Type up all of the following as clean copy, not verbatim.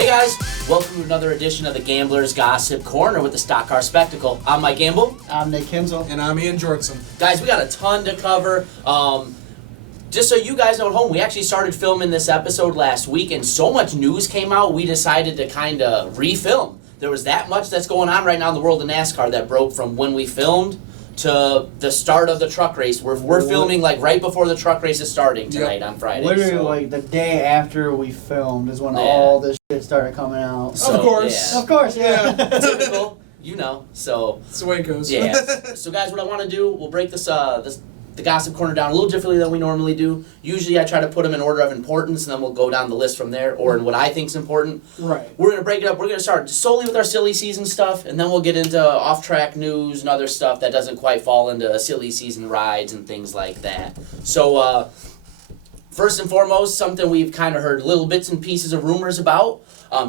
Hey guys, welcome to another edition of the Gamblers Gossip Corner with the Stock Car Spectacle. I'm Mike Gamble. I'm Nick Kinzel. And I'm Ian Jortson. Guys, we got a ton to cover. Just so you guys know at home, we actually started filming this episode last week, and so much news came out, we decided to kind of refilm. There was that much that's going on right now in the world of NASCAR that broke from when we filmed to the start of the truck race. We're filming like right before the truck race is starting tonight on Friday. Literally like the day after we filmed is when all this shit started coming out. So, of course. Yeah. Of course, yeah. Typical, you know. So that's the way it goes. Yeah. So guys, what I want to do, we'll break the Gossip Corner down a little differently than we normally do. Usually I try to put them in order of importance, and then we'll go down the list from there, or in what I think is important. Right. We're going to break it up. We're going to start solely with our silly season stuff, and then we'll get into off-track news and other stuff that doesn't quite fall into silly season rides and things like that. So, first and foremost, something we've kind of heard little bits and pieces of rumors about.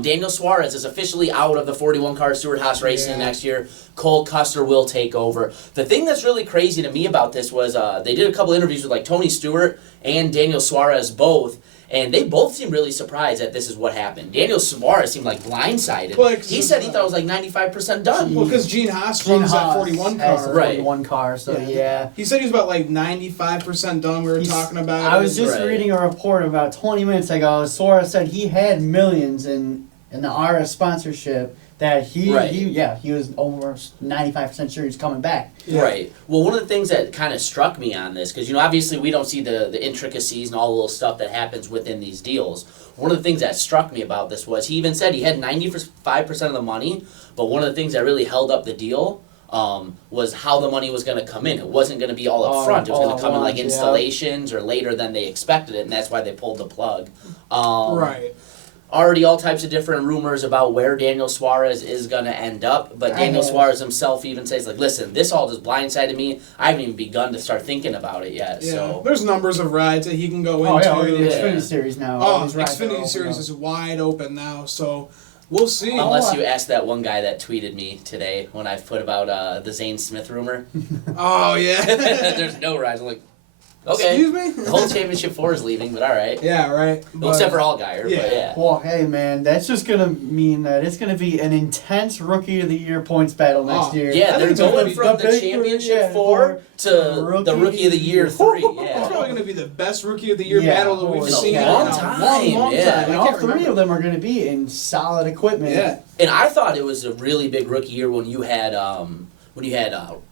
Daniel Suarez is officially out of the 41-car Stewart-Haas racing next year. Cole Custer will take over. The thing that's really crazy to me about this was they did a couple interviews with like Tony Stewart and Daniel Suarez both, and they both seemed really surprised that this is what happened. Daniel Suarez seemed like blindsided. Well, he said he thought it was like 95% done. Well, because Gene Haas runs that 41 car. Right. 41 car, so yeah. He said he was about like 95% done. We were talking about I was just Right. reading a report about 20 minutes ago. Suarez said he had millions in the RS sponsorship that he was almost 95% sure he's coming back. Yeah. Right. Well, one of the things that kind of struck me on this, because, obviously we don't see the intricacies and all the little stuff that happens within these deals. One of the things that struck me about this was he even said he had 95% of the money, but one of the things that really held up the deal was how the money was going to come in. It wasn't going to be all up front. It was going to come in like installations or later than they expected it, and that's why they pulled the plug. Right. Already all types of different rumors about where Daniel Suarez is going to end up, but Daniel Suarez himself even says, like, listen, this all just blindsided me. I haven't even begun to start thinking about it yet. Yeah. So There's numbers of rides that he can go into. The Xfinity Series now. Xfinity Series is wide open now, so we'll see. Unless you ask that one guy that tweeted me today when I put about the Zane Smith rumor. Oh, yeah. There's no rides. I'm like, okay. Excuse me? The whole championship 4 is leaving, but all right. Yeah, right. Except for Allgaier, but yeah. Well, hey, man, that's just going to mean that it's going to be an intense Rookie of the Year points battle next year. Yeah, they're going from the big championship 4 to the Rookie of the Year 3. It's Yeah. probably going to be the best Rookie of the Year battle that we've seen in a long time. Long Yeah. And all three of them are going to be in solid equipment. Yeah. And I thought it was a really big rookie year when you had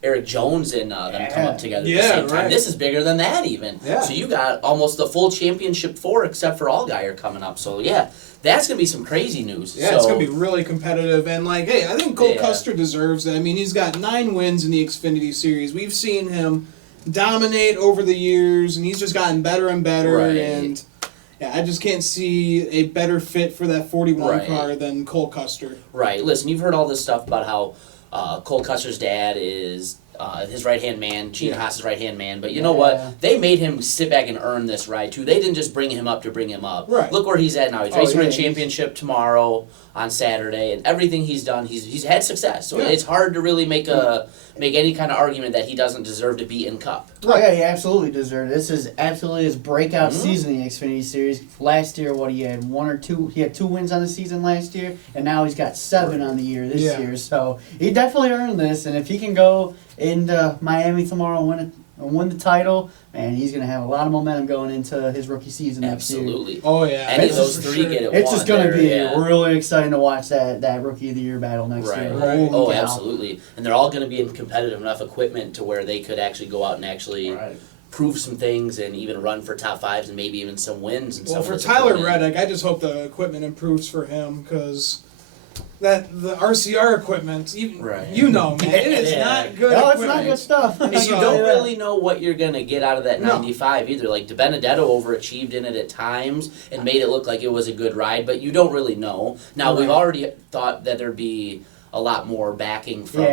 Eric Jones and them come up together at the same time. Right. This is bigger than that even. Yeah. So you got almost the full championship 4 except for Allgaier coming up. So yeah, that's going to be some crazy news. Yeah, it's going to be really competitive. And I think Cole Custer deserves it. I mean, he's got 9 wins in the Xfinity Series. We've seen him dominate over the years, and he's just gotten better and better. Right. And yeah, I just can't see a better fit for that 41 car than Cole Custer. Right. Listen, you've heard all this stuff about how Cole Custer's dad is his right-hand man, Gene Haas's right-hand man. But you know what? They made him sit back and earn this ride, too. They didn't just bring him up to bring him up. Right. Look where he's at now. He's racing for a championship tomorrow on Saturday, and everything he's done, he's had success. So it's hard to really make any kind of argument that he doesn't deserve to be in Cup. Oh, yeah, he absolutely deserved it. This is absolutely his breakout season in the Xfinity Series. Last year, he had 1 or 2? He had 2 wins on the season last year, and now he's got 7 on the year this year. So he definitely earned this, and if he can go into Miami tomorrow and win the title, man, he's going to have a lot of momentum going into his rookie season next year. Absolutely. Oh, yeah. Any of those 3 get it. It's just going to be really exciting to watch that Rookie of the Year battle next year. Right. Oh, absolutely. And they're all going to be in competitive enough equipment to where they could actually go out and actually prove some things and even run for top 5s and maybe even some wins. And for Tyler Reddick, I just hope the equipment improves for him because the RCR equipment, you know, man, it is not good No, equipment. it's not good stuff. And you don't really know what you're going to get out of that 95 either. Like, DiBenedetto overachieved in it at times and made it look like it was a good ride, but you don't really know. Now, we've already thought that there'd be a lot more backing from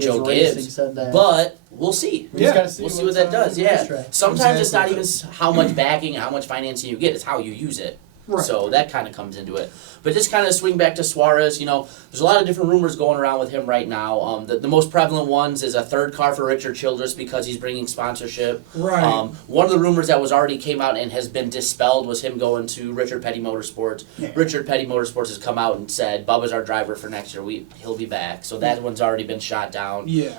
Joe Gibbs, but we'll see. We'll see what that does. Yeah, sometimes it's not even how much backing, how much financing you get; it's how you use it. Right. So that kind of comes into it. But just kind of swing back to Suarez, there's a lot of different rumors going around with him right now. The most prevalent ones is a third car for Richard Childress because he's bringing sponsorship. Right. One of the rumors that was already came out and has been dispelled was him going to Richard Petty Motorsports. Yeah. Richard Petty Motorsports has come out and said, Bubba's our driver for next year. He'll be back. So that one's already been shot down. Yeah.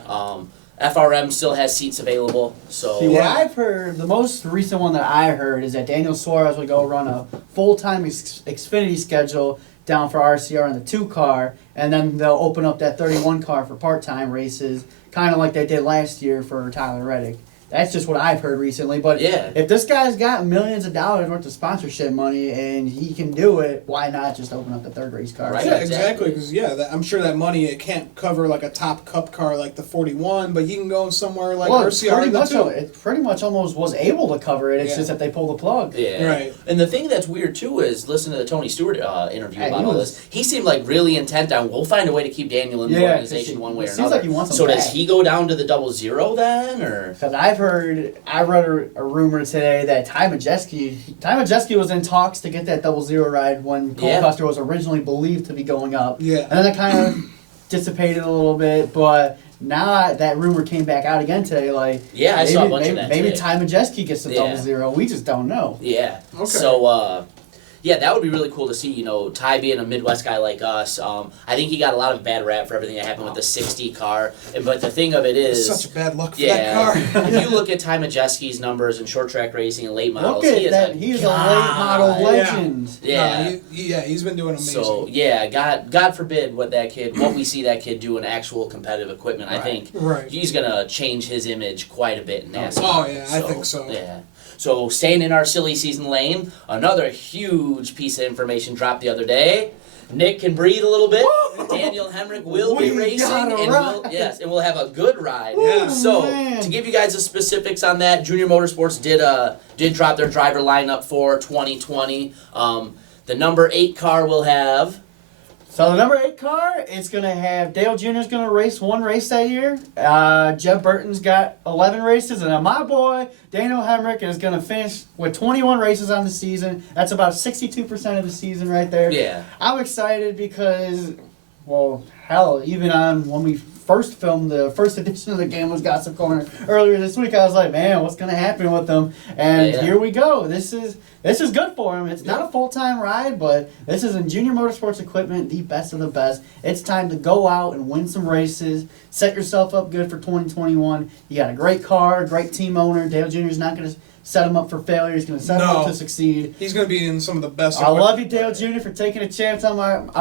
FRM still has seats available. So See, what I've heard, the most recent one that I heard is that Daniel Suarez would go run a full-time Xfinity schedule down for RCR in the 2 car, and then they'll open up that 31 car for part-time races, kind of like they did last year for Tyler Reddick. That's just what I've heard recently. But Yeah. if this guy's got millions of dollars worth of sponsorship money and he can do it, why not just open up the third race car? Right. Yeah, exactly. exactly. Because I'm sure that money it can't cover like a top Cup car like the 41, but you can go somewhere like RCR in the 2. It pretty much almost was able to cover it. It's Yeah. just that they pulled the plug. Yeah. Right. And the thing that's weird too is listen to the Tony Stewart interview Hey, about he all was- this. He seemed like really intent on we'll find a way to keep Daniel in the Yeah, organization 'cause one way it or seems another. like he wants him So does back. he go down to the 00 then, or? Because I read a rumor today that Ty Majeski was in talks to get that 00 ride when Cole Yeah. Custer was originally believed to be going up. Yeah. And then it kind of dissipated a little bit, but now that rumor came back out again today. Like, Yeah, I saw a bunch of maybe, that maybe today. Ty Majeski gets the Yeah. 00. We just don't know. Yeah. Okay. So, yeah, that would be really cool to see. Ty being a Midwest guy like us. I think he got a lot of bad rap for everything that happened with the 60 car. But the thing of it is, Such bad luck for yeah, that car. if you look at Ty Majeski's numbers in short track racing and late models, Look at he is that. He's a late model god. legend. Yeah. No, he's been doing amazing. So yeah, God forbid what we see that kid do in actual competitive equipment. I think Right. he's gonna change his image quite a bit in NASCAR. Oh, yeah, I think so. Yeah. So staying in our silly season lane, another huge piece of information dropped the other day. Nick can breathe a little bit. Daniel Hemrick will be We racing, got a and ride. we'll have a good ride. Yeah. So man. to give you guys the specifics on that, Junior Motorsports did drop their driver lineup for 2020. The number 8 car will have. So the number 8 car, it's going to have Dale Jr.'s going to race 1 race that year. Jeb Burton's got 11 races. And then my boy, Daniel Hemrick, is going to finish with 21 races on the season. That's about 62% of the season right there. Yeah. I'm excited because, well, hell, even on when we first filmed the first edition of the Game Was Gossip Corner earlier this week, I was like, man, what's going to happen with them? And Yeah. here we go. This is good for him. It's not a full-time ride, but this is in Junior Motorsports equipment, the best of the best. It's time to go out and win some races, set yourself up good for 2021. You got a great car, great team owner. Dale Jr. is not going to set him up for failure. He's going to set him up No. to succeed. He's going to be in some of the best. I love you, Dale Jr., for taking a chance on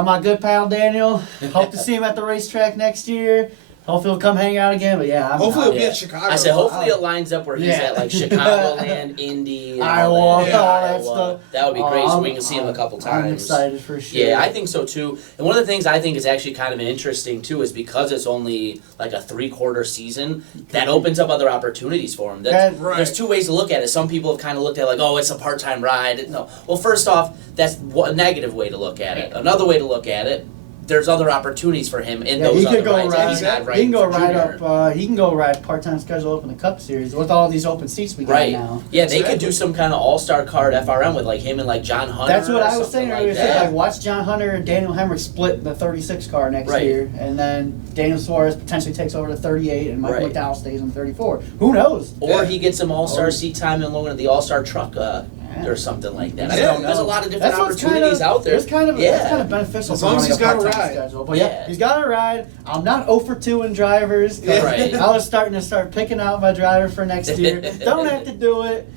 my good pal Daniel. Hope to see him at the racetrack next year. Hopefully he'll come hang out again. But yeah, Hopefully he'll be Yeah. at Chicago. I said hopefully it lines up where he's Yeah. at, like Chicagoland, Indy, and Iowa, all that. Yeah. all that Iowa. stuff. That would be great, so we can see him a couple times. I'm excited for sure. Yeah, I think so too. And one of the things I think is actually kind of interesting too is because it's only like a 3/4 season, that opens up other opportunities for him. Right. There's 2 ways to look at it. Some people have kind of looked at it like, oh, it's a part-time ride. No. Well, first off, that's a negative way to look at it. Another way to look at it, there's other opportunities for him in Yeah, those he other could go rides that ride. he's not He can riding go for ride Junior. up. He can go ride part-time schedule up in the Cup Series with all these open seats we got Right. now. Yeah, they Exactly. could do some kind of all-star card FRM with like him and like John Hunter. That's what or I was something saying like earlier. that. Like, watch John Hunter and Daniel Hemrick split the 36 car next Right. year, and then Daniel Suarez potentially takes over the 38, and Michael Right. McDowell stays in 34. Who knows? Or Yeah. he gets some all-star Or- seat time and loan at the all-star truck or something like that. I Yeah. don't know. There's a lot of different That's what's opportunities out there. It's kind of Yeah. that's kind of beneficial As for long as running he's got a part-time ride. schedule. But Yeah. he's got a ride. I'm not 0 for 2 in drivers. 'Cause Yeah. Right. I was starting to picking out my driver for next year. Don't have to do it.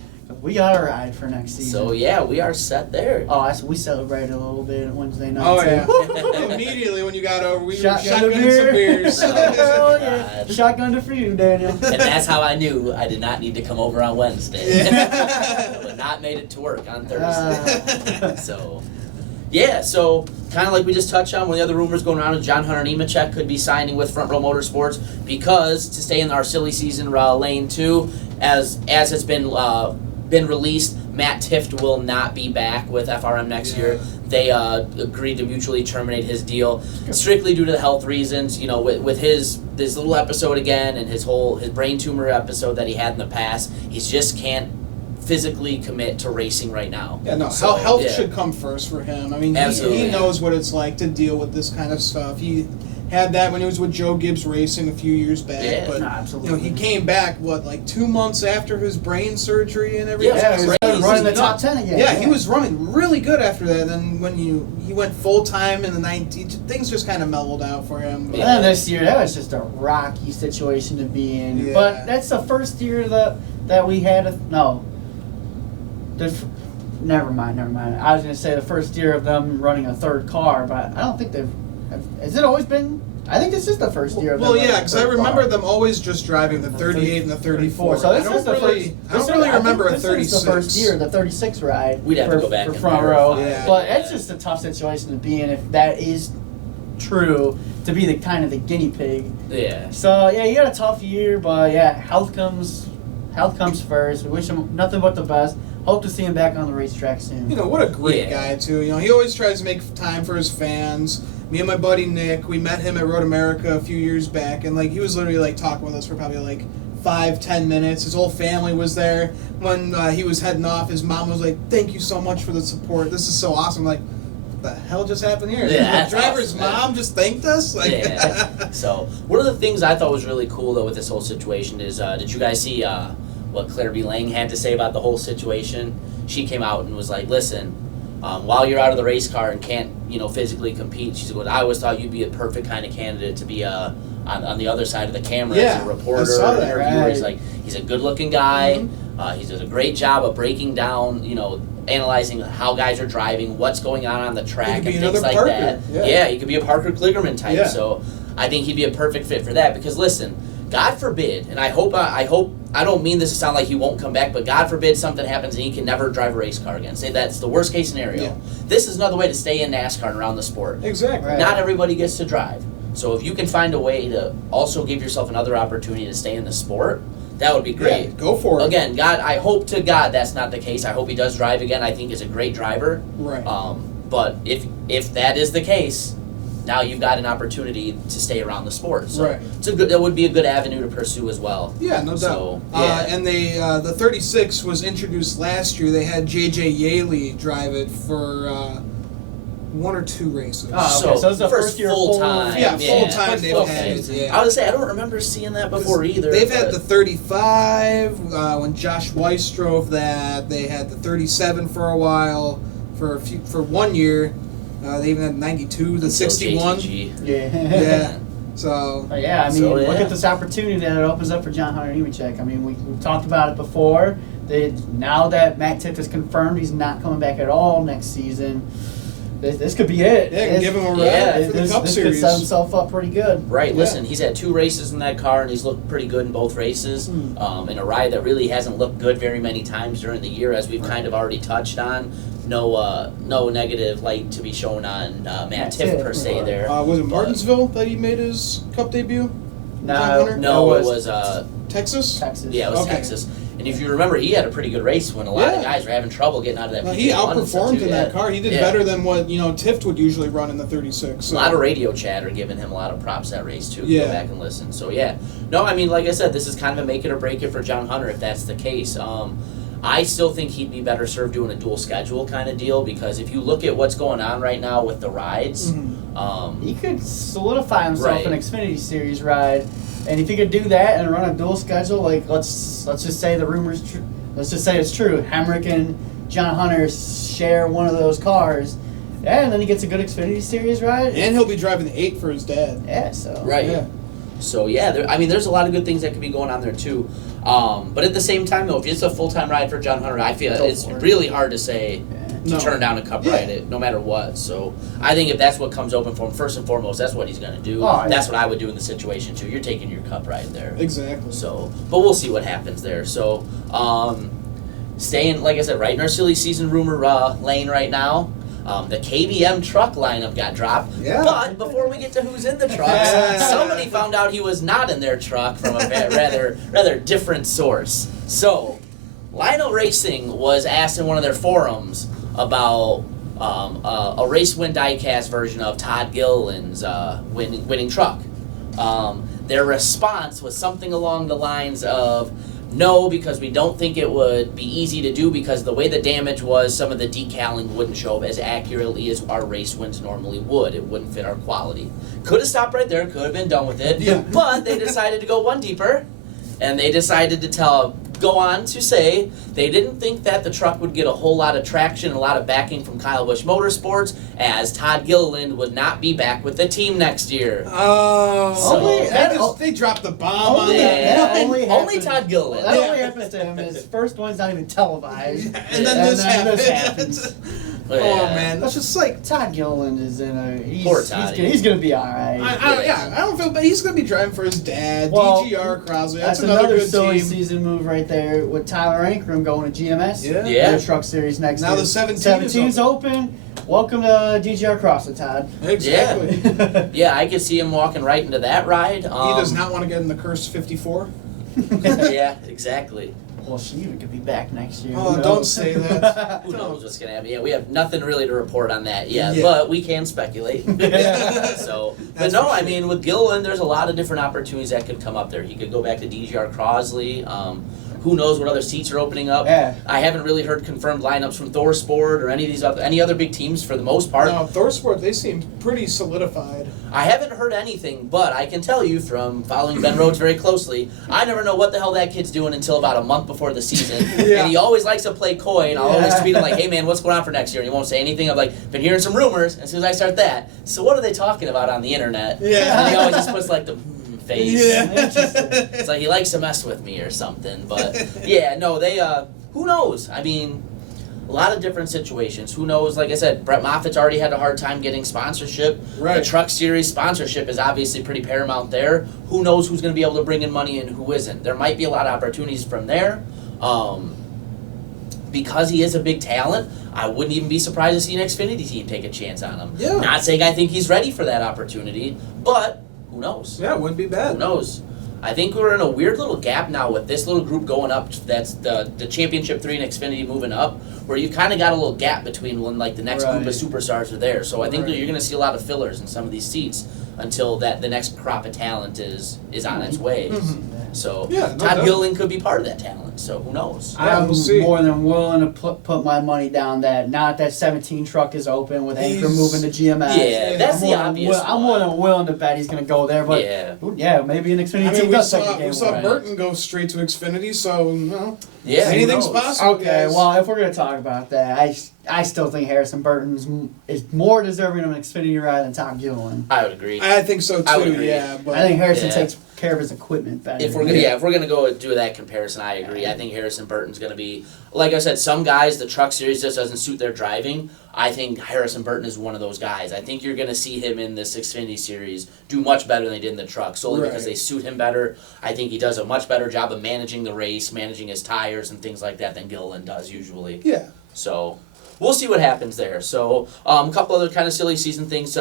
We got a ride for next season. So yeah, we are set there. Oh, we celebrated a little bit Wednesday night. Oh too. yeah. Immediately when you got over, we were Shotgun shotgunning beer. some beers. Oh, yeah. God. Shotgun for you, Daniel. And that's how I knew I did not need to come over on Wednesday. I would not made it to work on Thursday. So, yeah, so kind of like we just touched on, one of the other rumors going around is John Hunter Nemechek could be signing with Front Row Motorsports because to stay in our silly season lane 2, as it's been released, Matt Tift will not be back with FRM next year. They agreed to mutually terminate his deal strictly due to the health reasons. You know, with his this little episode again and his brain tumor episode that he had in the past, he just can't physically commit to racing right now. Yeah, no, So, health yeah. should come first for him. I mean, Absolutely. he knows what it's like to deal with this kind of stuff. He had that when he was with Joe Gibbs Racing a few years back. Yeah. But No, you know, absolutely. he came back like 2 months after his brain surgery and everything. Yeah, Yeah, he was crazy. running the top nuts. 10 again. Yeah, he was running really good after that. Then when he went full time in the 90s, things just kind of mellowed out for him. But, And then this year, that was just a rocky situation to be in. Yeah. But that's the first year that we had never mind. I was going to say the first year of them running a third car, but I don't think has it always been? I think this is the first year of them. Well, running yeah, a because I third remember car. them always just driving the 38 and the 34. So this I is the don't really, first. I don't really remember a This 36. is the first year, the 36 ride. We'd have for, to go back for and front verify. row. Yeah. But it's just a tough situation to be in if that is true, to be the kind of the guinea pig. Yeah. So yeah, you got a tough year, but yeah, health comes first. We wish him nothing but the best. Hope to see him back on the racetrack soon. You know, what a great Yeah. guy, too. You know, he always tries to make time for his fans. Me and my buddy Nick, we met him at Road America a few years back, and, like, he was literally, like, talking with us for probably, like, 5-10 minutes. His whole family was there. When he was heading off, his mom was like, "Thank you so much for the support. This is so awesome." Like, what the hell just happened here? Yeah, The that's driver's awesome, mom just thanked us? Like, Yeah. So one of the things I thought was really cool though with this whole situation is, did you guys see what Claire B. Lang had to say about the whole situation? She came out and was like, "Listen, while you're out of the race car and can't, physically compete," she said, "I always thought you'd be a perfect kind of candidate to be on the other side of the camera as Yeah, a reporter, I saw that, interviewer." right. He's like, he's a good-looking guy. Mhm. He does a great job of breaking down, analyzing how guys are driving, what's going on the track, He and could be things another like Parker, that. yeah. He could be a Parker Kligerman type. Yeah. So I think he'd be a perfect fit for that because listen, God forbid, and I hope I don't mean this to sound like he won't come back, but God forbid something happens and he can never drive a race car again. Say that's the worst case scenario. Yeah. This is another way to stay in NASCAR and around the sport. Exactly. Right. Not everybody gets to drive. So if you can find a way to also give yourself another opportunity to stay in the sport, that would be great. Yeah, go for it. Again, God, I hope to God that's not the case. I hope he does drive again. I think he's a great driver. Right. But if that is the case, now you've got an opportunity to stay around the sport. So Right. that would be a good avenue to pursue as well. Yeah, no doubt. So, yeah. And the 36 was introduced last year. They had J.J. Yaley drive it for 1 or 2 races. Oh, okay. So it's the first year full time. Yeah, full time first they've full had it. season. Yeah. I would say I don't remember seeing that before either. They've had but- the 35 when Josh Weiss drove that. They had the 37 for a while. For 1 year, they even had 92, the until 61. JTG. Yeah. Yeah. So But yeah, I mean, So, look yeah. at this opportunity that it opens up for John Hunter Nemechek. I mean, we've talked about it before. Now that Matt Tiff is confirmed he's not coming back at all next season, this could be it. yeah, can give him a ride Yeah, for the this Cup could Series. set himself up pretty good. Right, Yeah. listen, he's had 2 races in that car and he's looked pretty good in both races. Mm. In a ride that really hasn't looked good very many times during the year, as we've kind of already touched on. No negative light to be shown on Matt Tiff per se Right. there. Was it But- Martinsville that he made his Cup debut? No, Hunter? No, it it was was Texas? Texas. yeah, it was Okay. Texas. And if you remember, he had a pretty good race when a lot Yeah. of guys were having trouble getting out of that. No, he PK1 and stuff, outperformed too, in yeah. that car. He did Yeah. better than what Tift would usually run in the 36. A So. lot of radio chatter giving him a lot of props that race too. Yeah. Go back and listen. So yeah, no, I mean, like I said, this is kind of a make it or break it for John Hunter if that's the case. I still think he'd be better served doing a dual schedule kind of deal because if you look at what's going on right now with the rides, Mhm. He could solidify himself Right. an Xfinity Series ride, and if he could do that and run a dual schedule, like let's just say the rumors, let's just say it's true. Hemrick and John Hunter share one of those cars, yeah, and then he gets a good Xfinity Series ride. And he'll be driving the 8 for his dad. Yeah, so right? Yeah. So yeah, there's a lot of good things that could be going on there too. But at the same time, though, if it's a full time ride for John Hunter, I feel Go it's for it. really hard to say to No. turn down a Cup Yeah. ride, no matter what. So I think if that's what comes open for him, first and foremost, that's what he's going to do. Oh, yeah. That's what I would do in the situation too. You're taking your Cup ride there. Exactly. So, but we'll see what happens there. So, staying, like I said, right in our silly season rumor lane right now. The KBM truck lineup got dropped. Yeah. But before we get to who's in the trucks, Yeah. somebody found out he was not in their truck from a rather different source. So, Lionel Racing was asked in one of their forums about a race win diecast version of Todd Gilliland's winning truck. Their response was something along the lines of, No, because we don't think it would be easy to do because the way the damage was, some of the decaling wouldn't show up as accurately as our race wins normally would. It wouldn't fit our quality. Could have stopped right there, could have been done with it. Yeah. But they decided to go one deeper, and they decided to go on to say they didn't think that the truck would get a whole lot of traction and a lot of backing from Kyle Busch Motorsports, as Todd Gilliland would not be back with the team next year. Oh, So- they dropped the bomb on Only- that. that only only happens- Todd Gilliland. That only happens to him. His first one's not even televised. And then this happens. Yeah. Oh man, that's just like Todd Gilliland is in a. Poor Toddy. He's gonna be all right. I don't feel bad. He's gonna be driving for his dad, Well, DGR Crosley. That's That's another good silly team. season move right there with Tyler Ankrum going to GMS. Yeah. Yeah. The Truck Series next Now year. the 17 is 17's open. Welcome to DGR Crossing, Todd. Exactly. Yeah, I could see him walking right into that ride. He does not want to get in the cursed 54. Yeah, exactly. Well, she even could be back next year. Oh, Who don't knows? say that. Who knows what's gonna happen? Yeah, we have nothing really to report on that yet, Yeah. but we can speculate. So, but That's no, for I sure. mean, with Gilliland, there's a lot of different opportunities that could come up there. He could go back to DGR Crosley. Who knows what other seats are opening up? Yeah. I haven't really heard confirmed lineups from Thorsport or any other big teams for the most part. No, Thorsport, they seem pretty solidified. I haven't heard anything, but I can tell you from following Ben Rhodes very closely, I never know what the hell that kid's doing until about a month before the season. Yeah. And he always likes to play coy, and I'll always Yeah. tweet him like, hey man, what's going on for next year? And he won't say anything. I'm like, been hearing some rumors. As soon as I start that, so what are they talking about on the internet? Yeah. And he always just puts like the face. Yeah. Interesting. It's like he likes to mess with me or something. But yeah, no, they, who knows? I mean, a lot of different situations. Who knows? Like I said, Brett Moffitt's already had a hard time getting sponsorship. Right. The Truck Series sponsorship is obviously pretty paramount there. Who knows who's going to be able to bring in money and who isn't? There might be a lot of opportunities from there. Because he is a big talent, I wouldn't even be surprised to see an Xfinity team take a chance on him. Yeah. Not saying I think he's ready for that opportunity, but who knows? Yeah, it wouldn't be Who bad. knows? I think we're in a weird little gap now with this little group going up. That's the Championship 3 and Xfinity moving up, where you've kind of got a little gap between when like the next group of Right. superstars are there. So I think that Right. you're going to see a lot of fillers in some of these seats until that the next crop of talent is on its way. Mhm. So Yeah, no Todd doubt. Gilliland could be part of that talent. So who knows? Yeah, I'm we'll see. more than willing to put my money down that now that 17 truck is open with Anchor He's- moving to GMS. Yeah, that's I'm the more than obvious I'm more one. than willing to bet he's going to go there. But Yeah. maybe an Xfinity I mean, team we does take a saw, game we saw away. Burton go straight to Xfinity, so no. Yeah, who Anything's knows? possible. Okay, guys. well, if we're going to talk about that, I still think Harrison Burton's is more deserving of an Xfinity ride than Tom Gilliland. I would agree. I think so I would too. agree. Yeah, but I think Harrison Yeah. takes care of his equipment better. If we're gonna go do that comparison, I agree. I think Harrison Burton's gonna be, like I said, some guys the Truck Series just doesn't suit their driving. I think Harrison Burton is one of those guys. I think you're gonna see him in this Xfinity Series do much better than they did in the Truck, solely because Right. they suit him better. I think he does a much better job of managing the race, managing his tires and things like that than Gilliland does usually. yeah. So we'll see what happens there. So a couple other kind of silly season things.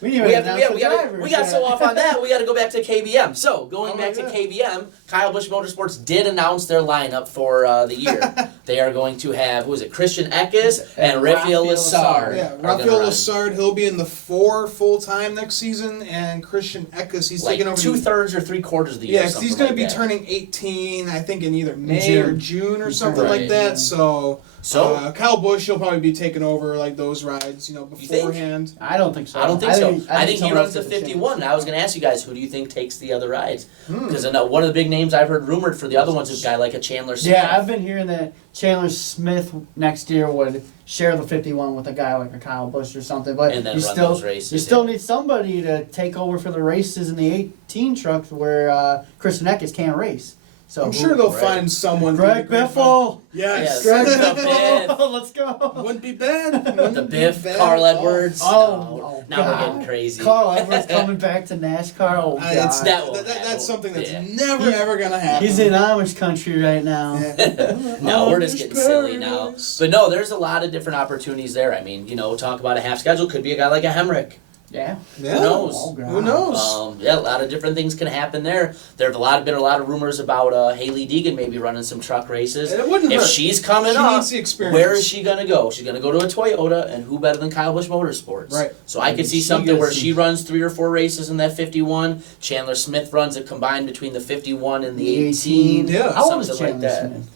We didn't even announce the we drivers got so yet. off on that. We got to go back to KBM. So going Oh, back to yeah. KBM, Kyle Busch Motorsports did announce their lineup for the year. They are going to have Christian Eckes and Rafael Rafael Lessard. Yeah, are gonna Rafael run. Lessard, he'll be in the 4 full-time next season, and Christian Eckes, he's Like taking over 2/3 or 3/4 of the year. Yeah, 'cause he's going to be that. turning 18, I think, in either May or June or something Right. like that. So, So- Kyle Busch, he'll probably be taking over like those rides, You think? beforehand. I don't think so. I don't think so. I think he someone runs else the gets a 51. chance. And I was going to ask you guys, who do you think takes the other rides? Hmm. Because one of the big names I've heard rumored for the other ones is a guy like a Chandler Smith. Yeah, I've been hearing that Chandler Smith next year would share the 51 with a guy like a Kyle Busch or something. But And then you run still those races, you still yeah. need somebody to take over for the races in the 18 trucks where Christian Eckes can't race. So I'm sure they'll right. find someone. Greg Biffle. Yes. Yes. Greg The Biffle. Let's go. Wouldn't be bad. Wouldn't The be Biff, bad Carl at all. Edwards. Oh, now we're God. getting crazy. Carl Edwards coming back to NASCAR. Oh, God. It's That won't that's happen. something that's Yeah. never ever gonna happen. He's in Amish country right now. No, we're just Amish getting silly now. paradise. But no, there's a lot of different opportunities there. I mean, talk about a half schedule. Could be a guy like a Hemrick. Yeah. Yeah. Who knows? Oh, God. Who knows? Yeah, a lot of different things can happen there. There have been a lot of rumors about Haley Deegan maybe running some truck races. And it wouldn't If hurt. she's coming She up, needs the experience. where is she gonna go? She's gonna go to a Toyota, and who better than Kyle Busch Motorsports? Right. So I could see She something where gets she runs 3 or 4 races in that 51. Chandler Smith runs a combined between the 51 and the 18. Yeah. How old is something like Chandler that. Smith?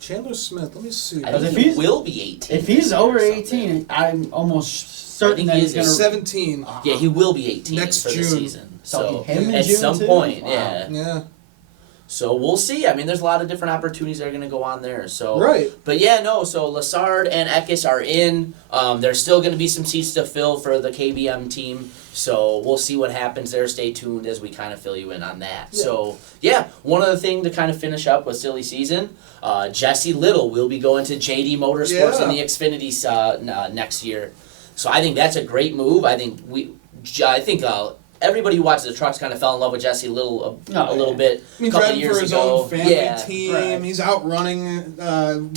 Chandler Smith. Let me see. I Because think if he he's- will be 18. If he's or over something. 18, I'm almost I certain think that he he's is going to... 17. Yeah, he will be 18 Next for the June. season. So Talking him in at June, some too? point, Wow. yeah. Yeah. So we'll see. I mean, there's a lot of different opportunities that are going to go on there. So, Right. But yeah, no. So Lassard and Eckes are in. There's still going to be some seats to fill for the KBM team. So we'll see what happens there. Stay tuned as we kind of fill you in on that. Yeah. So yeah, one other thing to kind of finish up with silly season. Jesse Little will be going to JD Motorsports in the Xfinity next year. So I think that's a great move. I think everybody who watches the trucks kind of fell in love with Jesse Little a little bit. I mean, couple driving years for his ago. own family Yeah. team. Right. He's outrunning He'll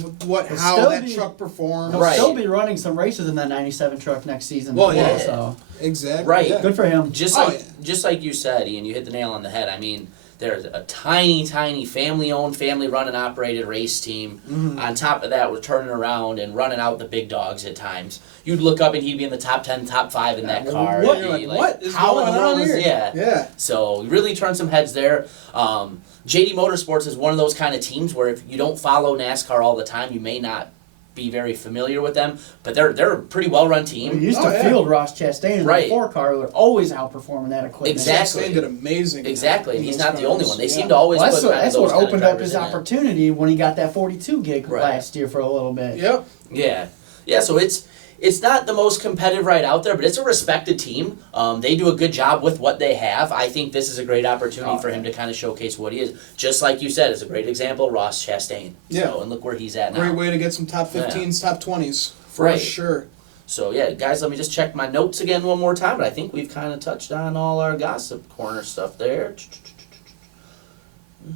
how still that be- truck performs. He'll Right. still be running some races in that 97 truck next season. Well, as well, yeah. So Exactly. Right. Yeah. good for him. Just Oh, like just like you said, Ian, you hit the nail on the head. I mean, there's a tiny, family-owned, family-run and operated race team. Mhm. On top of that, we're turning around and running out the big dogs at times. You'd look up and he'd be in the top 10, top 5 in that car. What? and You're be like, what is how in going the world on is here? yeah. Yeah. So really turn some heads there. JD Motorsports is one of those kind of teams where if you don't follow NASCAR all the time, you may not be very familiar with them. But they're a pretty well-run We team. used to yeah. field Ross Chastain in Right. the 4 car. We're always outperforming that equipment. Exactly. Chastain did amazing. Exactly, and in he's those not the only cars. one. They Yeah. seem to always Well, put that's kind what, of that's those what kind of opened up drivers his in it. opportunity when he got that 42 gig Right. last year for a little bit. Yep. Yeah. So it's not the most competitive ride out there, but it's a respected team. They do a good job with what they have. I think this is a great opportunity for him to kind of showcase what he is. Just like you said, it's a great example, Ross Chastain. Yeah. So, and look where he's at now. Great way to get some top 15s, top 20s. For Right. sure. So yeah, guys, let me just check my notes again one more time. But I think we've kind of touched on all our gossip corner stuff there.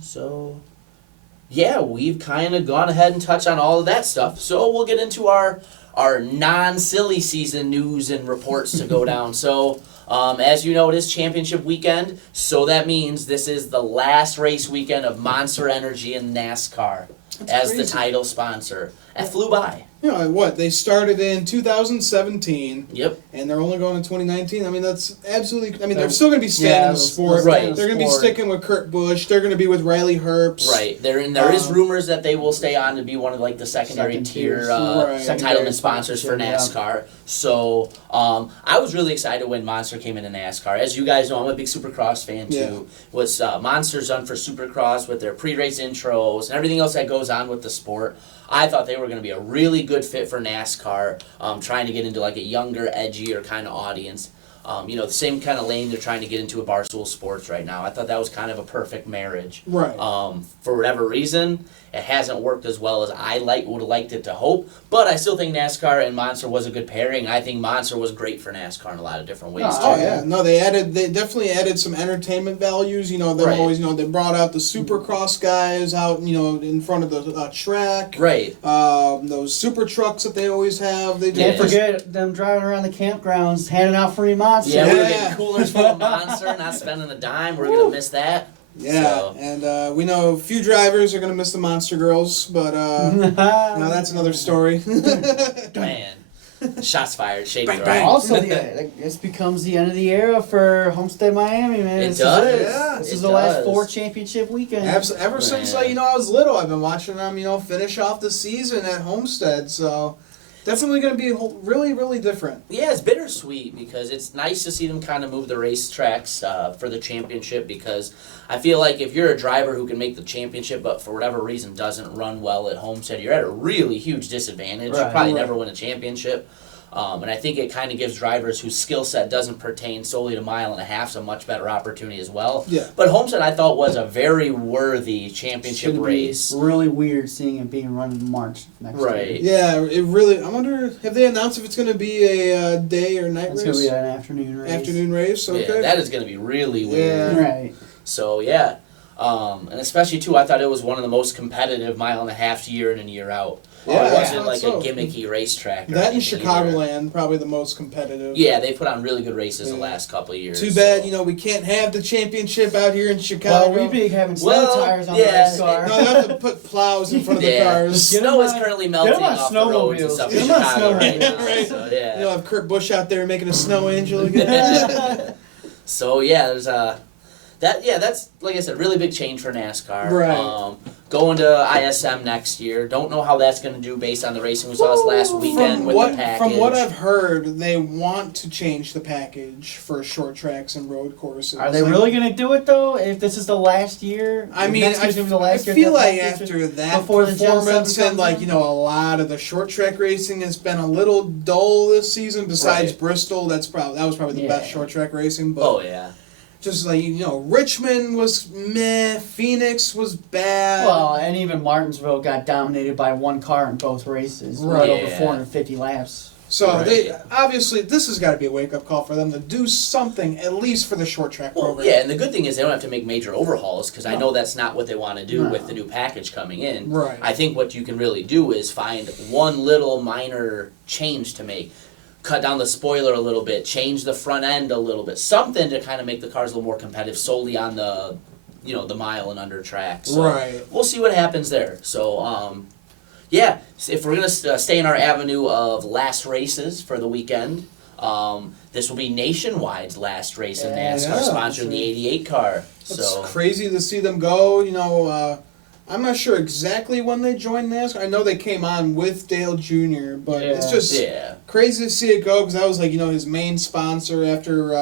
So yeah, we've kind of gone ahead and touched on all of that stuff. So we'll get into our non-silly season news and reports to go down. So as you know, it is championship weekend. So that means this is the last race weekend of Monster Energy and NASCAR as the crazy. title sponsor. That flew by. You know what? They started in 2017. Yep. And they're only going to 2019. I mean, that's absolutely. I mean, they're They're- still going to be staying yeah, in the they'll sport. stay in the They're going to be sport. sticking with Kurt Busch. They're going to be with Riley Herbst. Right. There is Um, rumors that they will stay on to be one of like the secondary Second tier tiers. Right. Secondary entitlement sponsors for sponsorship, NASCAR. So I was really excited when Monster came into NASCAR. As you guys know, I'm a big Supercross fan too. Yeah. What's Monster's done for Supercross with their pre-race intros and everything else that goes on with the sport. I thought they were going to be a really good fit for NASCAR, trying to get into like a younger, edgier kind of audience. The same kind of lane they're trying to get into with Barstool Sports right now. I thought that was kind of a perfect marriage. Right. For whatever reason, it hasn't worked as well as I would have liked it to hope. But I still think NASCAR and Monster was a good pairing. I think Monster was great for NASCAR in a lot of different ways Oh, too. Yeah, no, they definitely added some entertainment values. You know, they Right. always, they brought out the Supercross guys out, in front of the track. Right. Those super trucks that they always have. They Can't Yeah. forget them driving around the campgrounds, handing out free monsters. Yeah, we'd have Yeah. been coolers full of Monster, not spending a dime. We're gonna miss that. Yeah, So. and we know a few drivers are gonna miss the Monster Girls, but now that's another story. Man, shots fired, shady Bang, throw. bang. Also, this becomes the end of the era for Homestead Miami, man. It This does. Is it. Yeah, This it is the last does. 4 championship weekends. Ever since Man. I was little, I've been watching them, finish off the season at Homestead. So definitely going to be really, really different. Yeah, it's bittersweet because it's nice to see them kind of move the racetracks for the championship because I feel like if you're a driver who can make the championship but for whatever reason doesn't run well at Homestead, you're at a really huge disadvantage. You Right. probably Right. never win a championship. And I think it kind of gives drivers whose skill set doesn't pertain solely to mile and a half a much better opportunity as well. Yeah. But Homestead, I thought, was a very worthy It's championship gonna race. be really weird seeing it being run in March next Right. year. Yeah, it really. I wonder, have they announced if it's going to be a day or night It's race? gonna be an afternoon race. Afternoon race. Okay. Yeah, that is going to be really weird. Yeah. Right. So yeah, and especially too, I thought it was one of the most competitive mile and a half year in and year out. Yeah, it I wasn't thought like so. a gimmicky racetrack. Or That and anything either. Chicagoland, probably the most competitive. Yeah, they put on really good races the Yeah. last couple of years. Too bad, so. we can't have the championship out here in Chicago. Well, we be having snow Well, tires on yeah, the race car. No, they have to put plows in front of the Yeah, the cars. Get snow them is on- currently get melting them on off the roads and snowmobiles. stuff Get in them on Chicago right now. snowmobiles. So, yeah. You'll have Kurt Busch out there making a snow angel again. So yeah, there's that's like I said, really big change for NASCAR. Right. Going to ISM next year. Don't know how that's going to do based on the racing we saw this last weekend with the package. From what I've heard, they want to change the package for short tracks and road courses. Are they really going to do it though? If this is the last year, I mean, next I year's gonna be the last year feel that like package after that before the Gen performance 7 and comes in? a lot of the short track racing has been a little dull this season. Besides Right. Bristol, that was probably the Yeah. best short track racing. But Oh yeah. just like Richmond was meh, Phoenix was bad. Well, and even Martinsville got dominated by one car in both races, Right. over Yeah. 450 laps. So Right. they obviously this has got to be a wake up call for them to do something at least for the short track Well, program. yeah, and the good thing is they don't have to make major overhauls because I know that's not what they want to do No. with the new package coming in. Right. I think what you can really do is find one little minor change to make. Cut down the spoiler a little bit, change the front end a little bit, something to kind of make the cars a little more competitive solely on the, the mile and under track. So Right. we'll see what happens there. So, yeah, if we're going to stay in our avenue of last races for the weekend, this will be Nationwide's last race in Yeah, NASCAR, yeah. sponsoring the 88 car. It's So, crazy to see them go. I'm not sure exactly when they joined NASCAR. I know they came on with Dale Jr., but it's Yeah. just yeah. crazy to see it go because that was his main sponsor after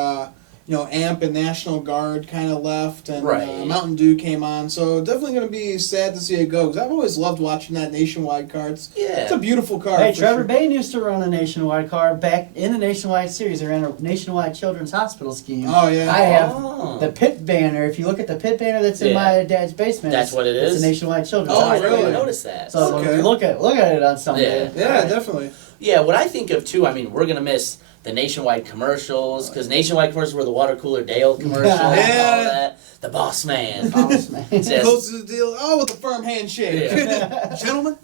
AMP and National Guard kind of left and Right. Mountain Dew came on. So definitely going to be sad to see it go because I've always loved watching that Nationwide car. It's Yeah. a beautiful car. Hey, for Trevor sure. Bain used to run a Nationwide car back in the Nationwide series. They ran a Nationwide Children's Hospital scheme. Oh yeah. I have Oh. the pit banner. If you look at the pit banner that's in Yeah. my dad's basement, That's what it it's is? a Nationwide Children's Oh, I Hospital. didn't really? even notice that. So Okay. look at it on Sunday. Yeah, definitely. Yeah, what I think of too, I mean, we're going to miss the Nationwide commercials, because Nationwide commercials were the water cooler Dale commercial and all Yeah. that. The boss man. Boss man. Yes. Close to the deal. Oh, with a firm handshake. Gentlemen.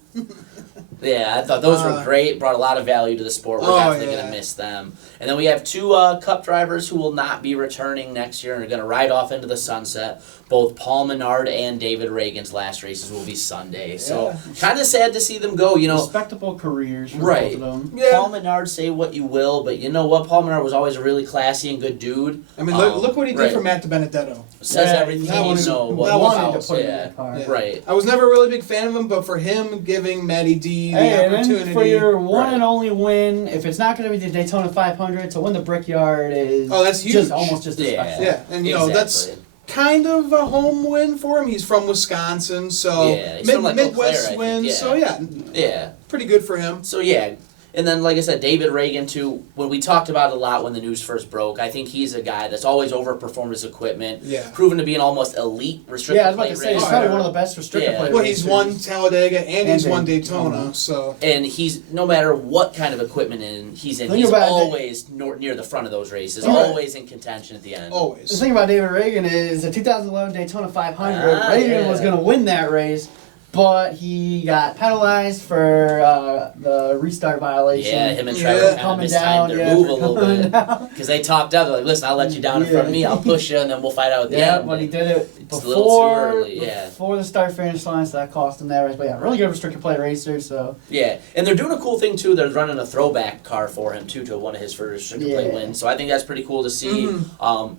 Yeah, I thought those were great, brought a lot of value to the sport. We're Oh, definitely yeah. going to miss them. And then we have two Cup drivers who will not be returning next year and are going to ride off into the sunset. Both Paul Menard and David Reagan's last races will be Sunday. So kind of sad to see them go, Respectable careers for Right. both of them. Yeah. Paul Menard, say what you will, but you know what? Paul Menard was always a really classy and good dude. I mean, look what he did right. for Matt DiBenedetto. Says Yeah, everything that you was- know. that What was- Wanted about, to put him in yeah. that car. Yeah. Right. I was never a really big fan of him, but for him giving Matty D the Hey, and opportunity. then for your one Right. and only win, if it's not going to be the Daytona 500, to win the Brickyard is that's huge. just almost just as Yeah. special. yeah, and that's Exactly. kind of a home win for him. He's from Wisconsin, so Yeah, he's from, like, Eau Claire, I Midwest think, win. yeah. So yeah, Yeah. pretty good for him. So yeah, and then like I said, David Reagan too. When we talked about it a lot when the news first broke, I think he's a guy that's always overperformed his equipment. Yeah. Proven to be an almost elite restricted Yeah, I was about plate to say, he's racer. probably one of the best restricted Yeah. plate Well, he's racers. won Talladega and he's And won Daytona. Daytona. So And he's no matter what kind of equipment he's in, Think he's about it. always near the front of those races, Right. always in contention at the end. The always. thing about David Reagan is the 2011 Daytona 500, Reagan yeah. was going to win that race, but he got penalized for the restart violation. Yeah, him and Yeah. Trevor kind of Coming mistimed down, their yeah, move a for little coming bit. down. Because they talked out, they're like, listen, I'll let you down in front of me, I'll push you, and then we'll fight out at the Yeah, end. but he did it It's a little too before early, yeah. before the start finish line, so that cost him that race. But yeah, really good restricted plate racer. So Yeah, and they're doing a cool thing too. They're running a throwback car for him too to one of his first restricted plate Yeah. wins. So I think that's pretty cool to see. Mhm.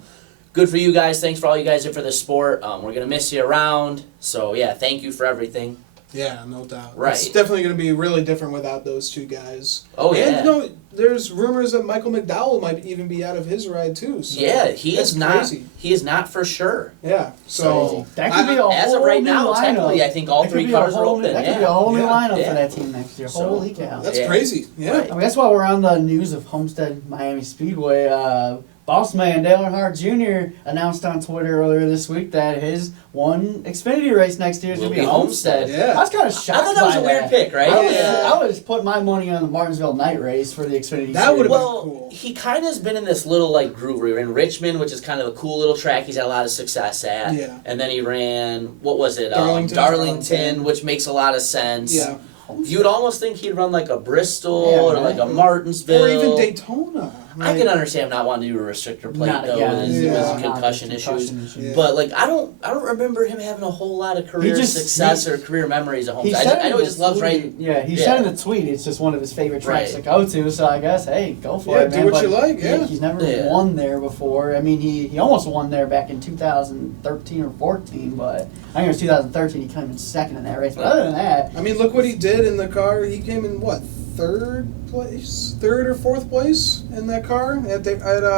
Good for you guys. Thanks for all you guys did for the sport. We're gonna miss you around. So yeah, thank you for everything. Yeah, no doubt. Right. It's definitely going to be really different without those two guys. Oh, and yeah. there's rumors that Michael McDowell might even be out of his ride too. So Yeah, he that's is not. crazy. He is not for sure. Yeah. So, So that could be a as of whole right new now, lineup. technically, I think all That could three be a cars are whole open. new- That yeah. could be a whole new Yeah. lineup Yeah. for that team next year. So, Holy cow! that's Yeah. crazy. Yeah. Right. I mean, that's why we're on the news of Homestead Miami Speedway. Boss man Dale Earnhardt Jr. announced on Twitter earlier this week that his one Xfinity race next year is Will going to be be Homestead. Homestead. I was kind of I shocked. thought that was by a weird pick, right? I was putting my money on the Martinsville night race for the Xfinity. That would've series. been Well, cool. he kind of has been in this little groove where he ran Richmond, which is kind of a cool little track he's had a lot of success at. Yeah. And then he ran, what was it? Darlington. Darlington, which makes a lot of sense. Yeah. You would almost think he'd run like a Bristol Yeah, or right. like a Martinsville. Or even Daytona. I can understand not wanting to do a restrictor plate Not though again. with his Yeah. concussion issues. Yeah. But like I don't remember him having a whole lot of career success or career memories at home. I know he just loves writing. Yeah, he said in the tweet it's just one of his favorite tracks to go to. So I guess hey, go for it, man. Do what but you like. Yeah. he's never won there before. I mean, he almost won there back in 2013 or 14, but I think it was 2013. He came in second in that race. But other than that, I mean, look what he did in the car. He came in what, third or fourth place in that car at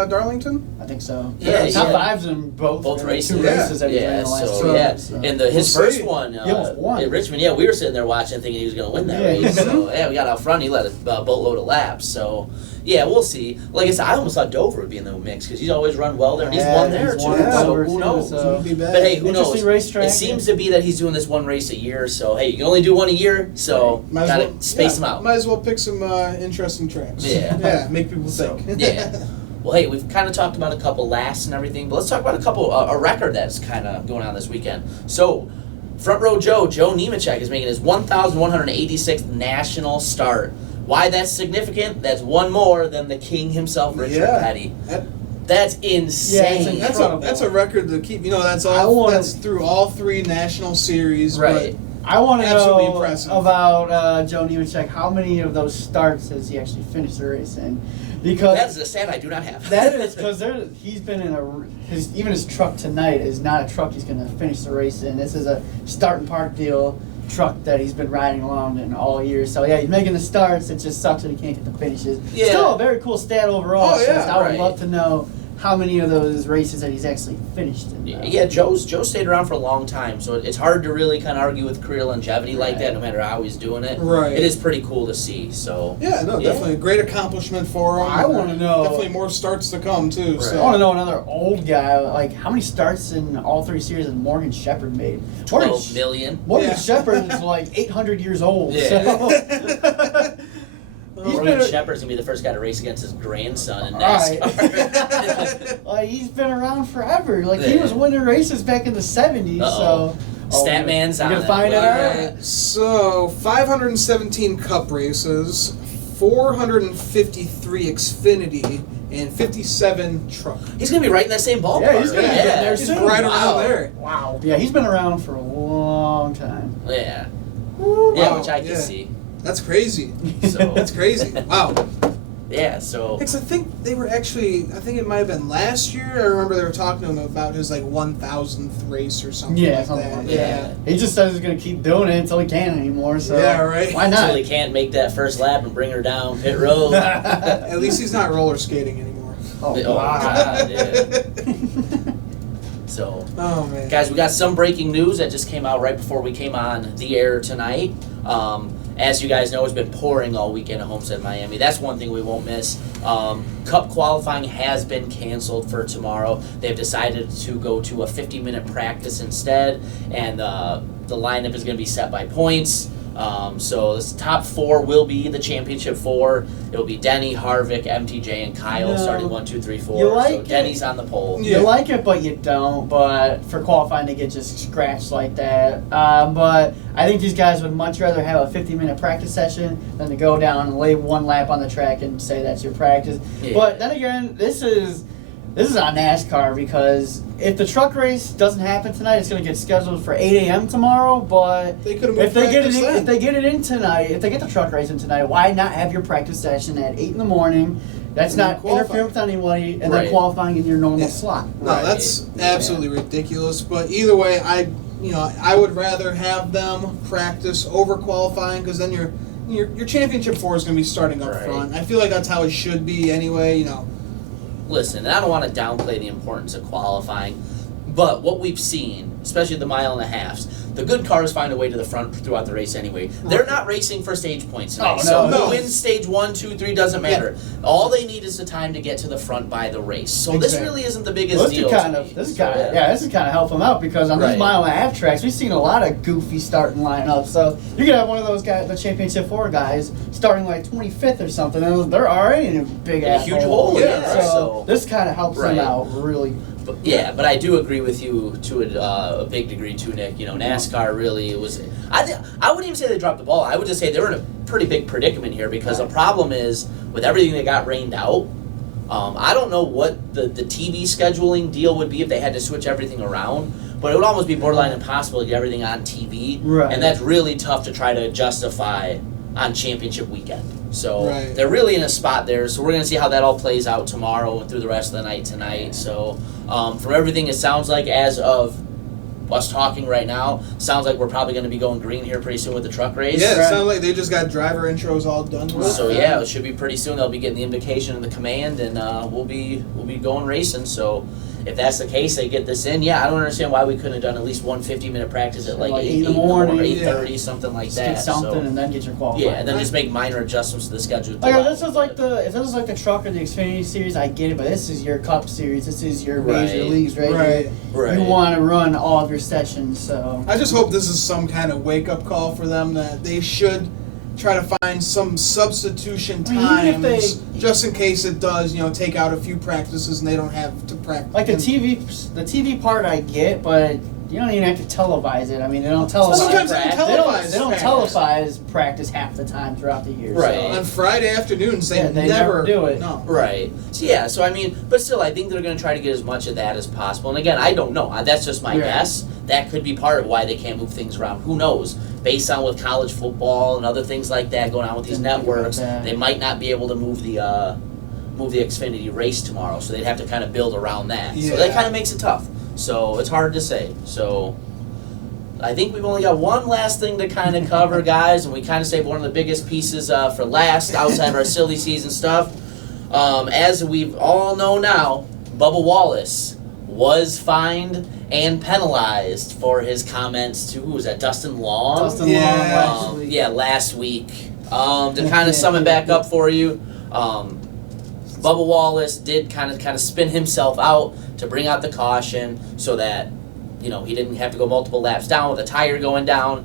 Darlington. I think so. Yeah, top yeah. fives in both races. Two races that he ran in the last two years. So. And his We'll first see. one He almost won. at Richmond, we were sitting there watching, thinking he was going to win that race. So we got out front. He led a boatload of laps. So we'll see. Like I said, I almost thought Dover would be in the mix because he's always run well there, and he's won there too. Won at So Dover who too, knows? so. But hey, who knows? Racetrack, it seems to be that he's doing this one race a year. So hey, you can only do one a year. So gotta space them out. Might as well pick some interesting tracks. Yeah, make people think. Yeah. Well, hey, we've kind of talked about a couple lasts and everything, but let's talk about a record that's kind of going on this weekend. So, Front Row Joe Nemechek is making his 1,186th national start. Why that's significant? That's one more than the king himself, Richard Petty. That's insane. Yeah, that's a record to keep. That's through all three national series. Right. I want to Absolutely know impressive. about Joe Nemechek. How many of those starts has he actually finished the race in? Because that is a stat I do not have. That is because he's been in even his truck tonight is not a truck he's going to finish the race in. This is a start and park deal truck that he's been riding along in all year. So yeah, he's making the starts. It just sucks that he can't get the finishes. Yeah. Still a very cool stat overall. Oh, yeah, I would love to know how many of those races that he's actually finished in. Yeah, Joe stayed around for a long time, so it's hard to really kind of argue with career longevity like that, no matter how he's doing it. Right. It is pretty cool to see. So Definitely a great accomplishment for him. I want to know. Definitely more starts to come too. Right. So. I want to know another old guy. Like how many starts in all three series has Morgan Shepherd made? 12 million. Morgan Shepherd is like 800 years old. Yeah. So. Morgan Shepherd's gonna be the first guy to race against his grandson in NASCAR. Like he's been around forever. Like he was winning races back in the 70s. So Statman's on you gonna it. find it out? Right. So 517 Cup races, 453 Xfinity, and 57 truck. He's gonna be right in that same ballpark. Yeah, he's gonna be getting there He's soon. right around there. Wow. Yeah, he's been around for a long time. Yeah. Woo. Yeah, Wow. which I can see. That's crazy. So That's crazy. Wow. Yeah, so Because I think they were actually, I think it might have been last year. I remember they were talking to him about his like 1,000th race or something like something that. like that. He just says he's gonna keep doing it until he can't anymore. So Yeah, right. Why until not? he can't make that first lap and bring her down pit road. At least he's not roller skating anymore. Oh, Oh, wow. God, yeah. So, Oh man. guys, we got some breaking news that just came out right before we came on the air tonight. As you guys know, it's been pouring all weekend at Homestead, Miami. That's one thing we won't miss. Cup qualifying has been canceled for tomorrow. They've decided to go to a 50-minute practice instead, and the lineup is going to be set by points. So this top four will be the championship four. It will be Denny, Harvick, MTJ, and Kyle starting 1, 2, 3, 4. You like so it. Denny's on the pole. Yeah. You like it, but you don't. But for qualifying, they get just scratched like that. But I think these guys would much rather have a 50-minute practice session than to go down and lay one lap on the track and say that's your practice. Yeah. But then again, this is on NASCAR because if the truck race doesn't happen tonight, it's going to get scheduled for 8 a.m. tomorrow. But They could have if they get it then. if they get it in tonight, if they get the truck race in tonight, why not have your practice session at 8 in the morning? That's And then not qualify. interfering with anybody, and Right. then qualifying in your normal Yeah. slot. No, Right. that's Yeah. absolutely ridiculous. But either way, I would rather have them practice over qualifying because then your championship four is going to be starting up Right. front. I feel like that's how it should be anyway. Listen, and I don't want to downplay the importance of qualifying, but what we've seen, especially the mile and a halves, the good cars find a way to the front throughout the race anyway. They're not racing for stage points tonight. Oh, so no. who wins stage 1, 2, 3 doesn't matter. All they need is the time to get to the front by the race. So this Exactly. really isn't the biggest Well, deal. this is kind of help them out because on Right. these mile and a half tracks, we've seen a lot of goofy starting lineups. So you could have one of those guys, the championship four guys, starting like 25th or something, and they're already in a big In a ass huge hole, yeah, So right. this kind of helps them Right. out really. But I do agree with you to a big degree too, Nick. You know, NASCAR really was. I wouldn't even say they dropped the ball. I would just say they're in a pretty big predicament here because the problem is with everything that got rained out. I don't know what the TV scheduling deal would be if they had to switch everything around, but it would almost be borderline impossible to get everything on TV, and that's really tough to try to justify on championship weekend. So they're really in a spot there. So we're going to see how that all plays out tomorrow and through the rest of the night tonight. So from everything it sounds like as of us talking right now, sounds like we're probably going to be going green here pretty soon with the truck race. Yeah, it sounds like they just got driver intros all done with. So yeah, it should be pretty soon. They'll be getting the invocation and the command, and we'll be going racing. So if that's the case, they get this in. Yeah, I don't understand why we couldn't have done at least one 50-minute practice at like 8 in the morning, 8:30, something like just that. Get something and then get your qualifying. Yeah, and then just make minor adjustments to the schedule. Like if this was like the truck or the Xfinity series, I get it, but this is your Cup series. This is your major leagues right here. Right. You want to run all of your sessions, so. I just hope this is some kind of wake-up call for them that they should try to find some substitution times just in case it does, take out a few practices and they don't have to practice. Like the TV part I get, but you don't even have to televise it. I mean, they don't televise. Sometimes they don't televise practice half the time throughout the year. Right. So. On Friday afternoons, they never do it. No. Right. So I mean, but still, I think they're going to try to get as much of that as possible. And again, I don't know. That's just my guess. That could be part of why they can't move things around. Who knows? Based on with college football and other things like that going on with these networks, they might not be able to move the Xfinity race tomorrow. So they'd have to kind of build around that. Yeah. So that kind of makes it tough. So it's hard to say. So I think we've only got one last thing to kind of cover, guys, and we kind of saved one of the biggest pieces for last outside of our silly season stuff. As we all know now, Bubba Wallace was fined and penalized for his comments to, who was that, Dustin Long? Last week. To kind of sum it back up for you, Bubba Wallace did kind of spin himself out to bring out the caution so that, he didn't have to go multiple laps down with a tire going down.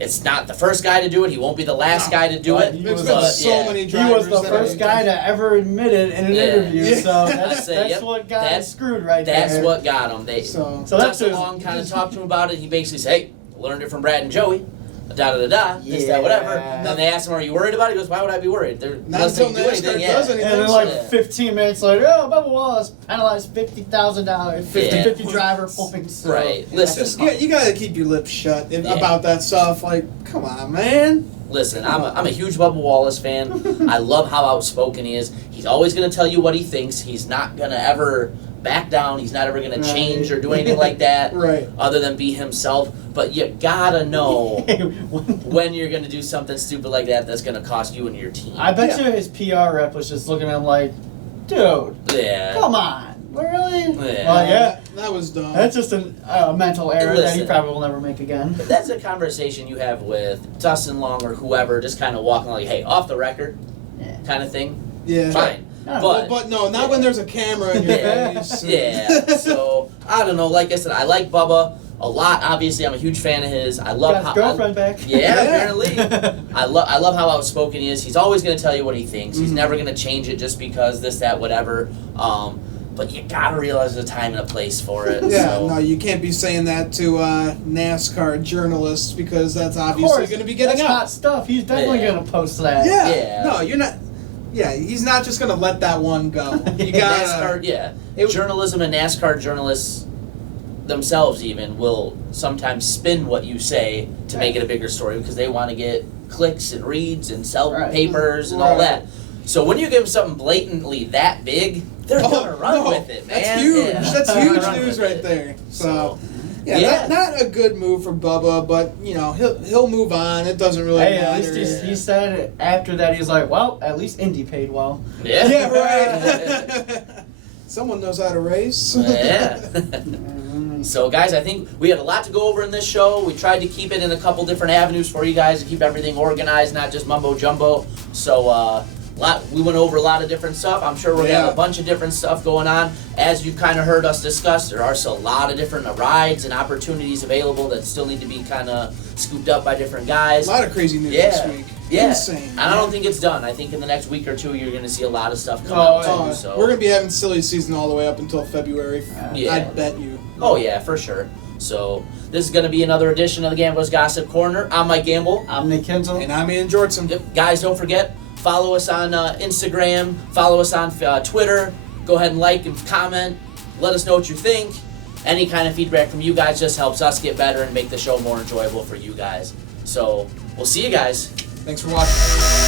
It's not the first guy to do it. He won't be the last guy to do it. There's been so many drivers. He was the first guy to ever admit it in an interview. So that's what got him screwed right there. That's what got him. So Dustin Long kind of talked to him about it. He basically said, hey, learned it from Brad and Joey. This, that, whatever. And they asked him, are you worried about it? He goes, why would I be worried? Not until NASCAR does anything. And then 15 minutes later, Bubba Wallace penalized $50,000, 50 driver points. So. Right. Listen. You got to keep your lips shut about that stuff. Like, come on, man. Listen, I'm a huge Bubba Wallace fan. I love how outspoken he is. He's always going to tell you what he thinks. He's not going to ever back down. He's not ever going to change or do anything like that other than be himself. But you gotta know when you're going to do something stupid like that that's going to cost you and your team. I bet you his PR rep was just looking at him like, dude, come on. Really? Yeah. That was dumb. That's just a mental error that he probably will never make again. But that's a conversation you have with Dustin Long or whoever, just kind of walking like, hey, off the record kind of thing. Yeah. Fine. But no, not when there's a camera in your face. So, I don't know. Like I said, I like Bubba a lot. Obviously, I'm a huge fan of his. I love got his girlfriend back. Yeah, apparently. I love how outspoken he is. He's always going to tell you what he thinks. He's never going to change it just because this, that, whatever. But you gotta realize there's a time and a place for it. No, you can't be saying that to NASCAR journalists because that's obviously going to be getting that's out. hot stuff. He's definitely going to post that. Yeah. No, you're not. Yeah, he's not just going to let that one go. You got NASCAR. Journalism and NASCAR journalists themselves even will sometimes spin what you say to make it a bigger story because they want to get clicks and reads and sell papers and all that. So when you give them something blatantly that big, they're gonna run with it, man. That's huge. That's huge news right there. So not a good move for Bubba, but he'll move on. It doesn't really matter. At least he said after that he's like, well, at least Indy paid well. Yeah, right. Someone knows how to race. So, guys, I think we had a lot to go over in this show. We tried to keep it in a couple different avenues for you guys to keep everything organized, not just mumbo jumbo. So, We went over a lot of different stuff. I'm sure we're going to have a bunch of different stuff going on. As you've kind of heard us discuss, there are still a lot of different rides and opportunities available that still need to be kind of scooped up by different guys. A lot of crazy news this week. Yeah. Insane. And I don't think it's done. I think in the next week or two, you're going to see a lot of stuff come out too. So we're going to be having silly season all the way up until February. I bet you. Oh, yeah, for sure. So this is going to be another edition of the Gamblers Gossip Corner. I'm Mike Gamble. I'm Nick Kinsel. And I'm Ian Jortson. Yep. Guys, don't forget, follow us on Instagram. Follow us on Twitter. Go ahead and like and comment. Let us know what you think. Any kind of feedback from you guys just helps us get better and make the show more enjoyable for you guys. So we'll see you guys. Thanks for watching.